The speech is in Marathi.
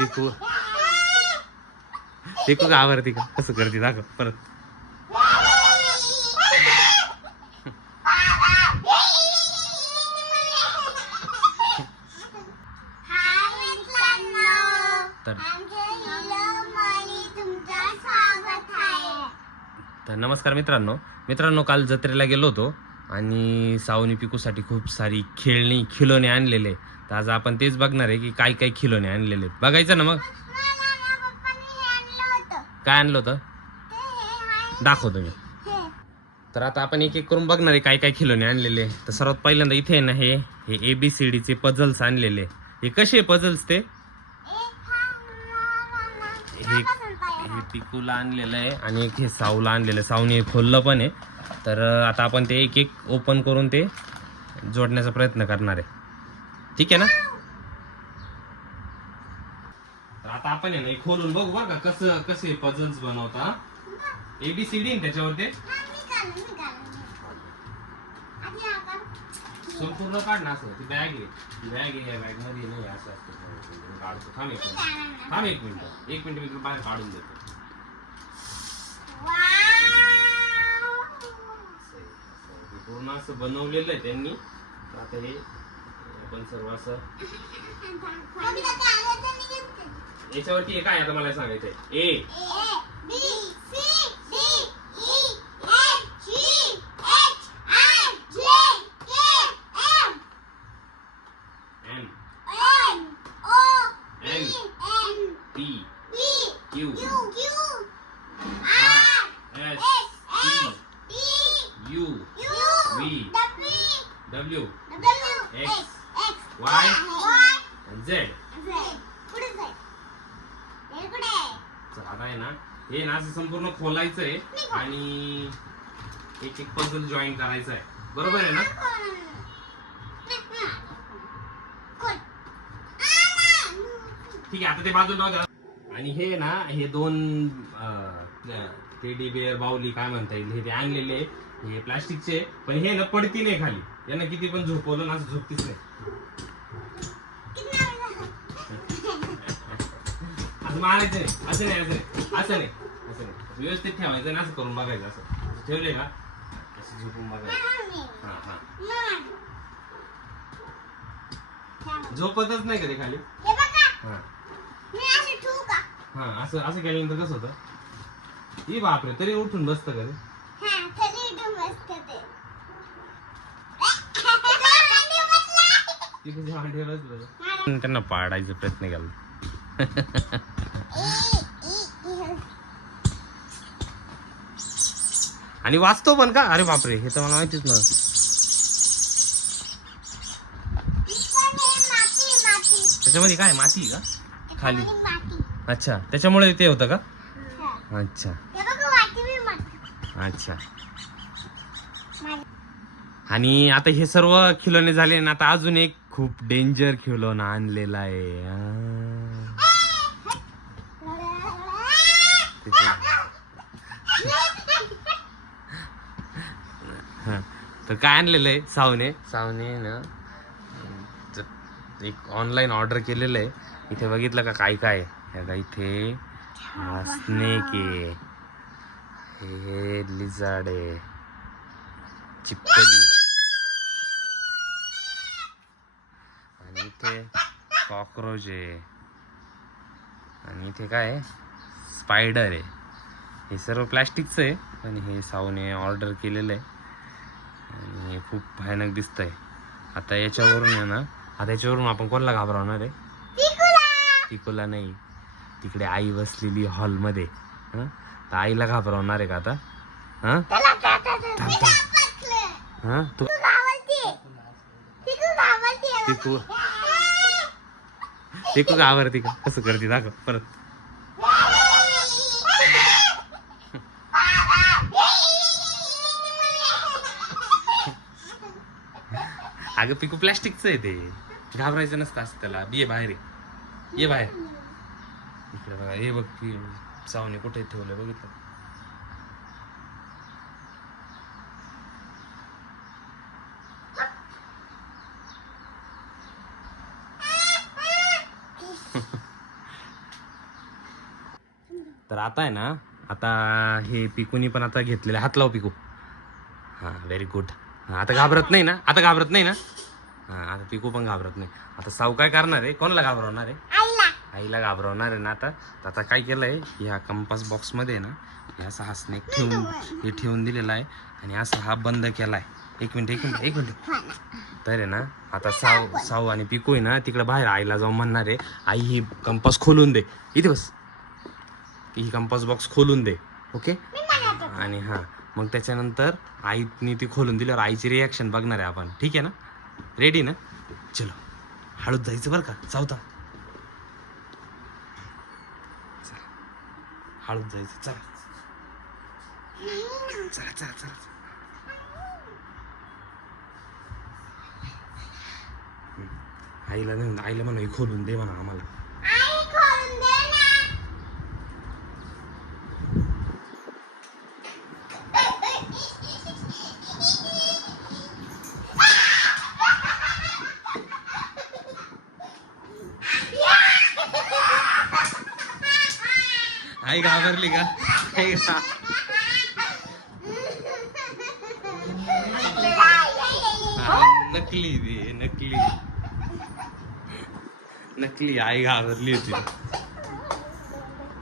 पिकू पिकू का आवडती का? कसं करते? दाखव परत. तर. तर नमस्कार मित्रांनो. मित्रांनो काल जत्रेला गेलो होतो. आणि सावनी पिकूसाठी खूप सारी खेळणी खिलोने आणलेले तर आज आपण तेच बघणार आहे की काय काय खिलोने आणलेले बघायचं ना मग? काय आणलं होतं? दाखवतो तुम्ही. तर आता आपण एक एक करून बघणार आहे काय काय खिलोने आणलेले तर सर्वात पहिल्यांदा इथे आहे ना हे हे डीचे पझल्स आणलेले हे कसे पझल्स ते? हे हे पिकूला आणलेलं आहे आणि एक हे साऊला आणलेलं आहे. साऊने हे खोललं पण आहे. तर आता आपण ते एक एक ओपन करून ते जोडण्याचा प्रयत्न करणार आहे. ठीक आहे ना? आता आपण आहे ना खोलून बघू बरं का कसं कसे पझल्स बनवता एबीसीडी त्याच्यावर ते संपूर्ण काढ ना असं ती बॅग आहे. ती बॅग आहे या बॅगमध्ये नाही असं असतं. काढतो. थांब एक मिनिट. थांब एक मिनिट. एक मिनिट मी तुला बाहेर काढून देतो. हे पूर्ण असं बनवलेलं आहे त्यांनी. आता हे आपण सर्व असं याच्यावरती हे काय आता मला सांगायचंय? ए. डब्ल्यू वाय झेड आता आहे ना हे ना असं संपूर्ण खोलायचं आहे आणि एक एक पझल जॉईन करायचं आहे. बरोबर आहे ना? ठीक आहे आता ते बाजूला राहू द्या. आणि हे ना हे दोन टेडी बिअर बाऊली काय म्हणता येईल? हे ते आणलेले हे प्लास्टिकचे पण हे ना पडती नाही खाली. यांना किती पण झोपवलं ना असं झोपतीच नाही. असं मारायचं नाही असं नाही असं नाही असं नाही असं नाही. व्यवस्थित ठेवायचं ना असं करून बघायचं असं. ठेवले का? असं झोपून बघायचं. हा हा. झोपतच नाही कधी खाली? हा. हा असं असं केल्यानंतर कसं होतं? ही बापरे तरी उठून बसतं कधी त्यांना पाडायचा प्रयत्न केला. आणि वाचतो पण का? अरे बापरे हे तर मला माहितीच ना त्याच्यामध्ये काय माती आहे का? खाली. अच्छा त्याच्यामुळे ते होतं का? अच्छा. अच्छा. आणि आता हे सर्व खिलोने झाले ना आता अजून एक खूप डेंजर खिलोना आणलेला आहे. हा. तर काय आणलेलं आहे? सावने? सावने ना. ज- एक ऑनलाईन ऑर्डर केलेलं आहे. इथे बघितलं का काय काय? आहे? हे बघा इथे. हा स्नेक आहे. हे लिझार्ड आहे. चिपकली आणि इथे कॉक्रोच आहे. आणि इथे काय आहे? स्पायडर आहे. हे सर्व प्लॅस्टिकचं आहे पण हे सावने ऑर्डर केलेलं आहे. आणि हे खूप भयानक दिसतंय. आता याच्यावरून आहे ना आता याच्यावरून आपण कोणाला घाबरवणार आहे? तिकोला नाही. तिकडे आई बसलेली हॉलमध्ये. हं? तर आईला घाबरवणार आहे का आता? हं? हं? तू पिकू ऐकू का आवडती का? कसं करते? दाखव परत. अगं पिकू प्लॅस्टिकचं आहे ते. घाबरायचं नसतं असं त्याला. ये बाहेर ये. ये बाहेर. इकडे बघा हे बघ ती सावने कुठे ठेवलं बघितलं? तर आता आहे ना आता हे पिकूनी पण आता घेतलेलं. हात लाव पिकू. हां व्हेरी गुड हां आता घाबरत नाही ना? आता घाबरत नाही ना? हां आता पिकू पण घाबरत नाही. आता साऊ काय करणार आहे? कोणाला घाबरवणार आहे? आईला. घाबरवणार आहे ना आता? तर आता काय केलं आहे ह्या कंपास बॉक्समध्ये ना हे असा हा स्नेक ठेवून हे ठेवून दिलेला आहे आणि असा हा बंद केला आहे एक मिनिट एक मिनिट एक मिनिट. तर आहे ना आता साव साऊ आणि पिकू आहे ना तिकडे बाहेर आईला जाऊन म्हणणार आहे आई ही कंपास खोलून दे. इथे बस. ही कंपास बॉक्स खोलून दे ओके? आणि हां मग त्याच्यानंतर आईनी ती खोलून दिल्यावर आईची रिॲक्शन बघणार आहे आपण. ठीक आहे ना? रेडी ना? चलो. हळूच जायचं बरं का? चावता. हळूच जायचं. चला चला चला चला. आईला नाही आईला म्हणा खोलून दे म्हणा आम्हाला. आई घाबरली का? आई नकली ती नकली. नकली आई घाबरली होती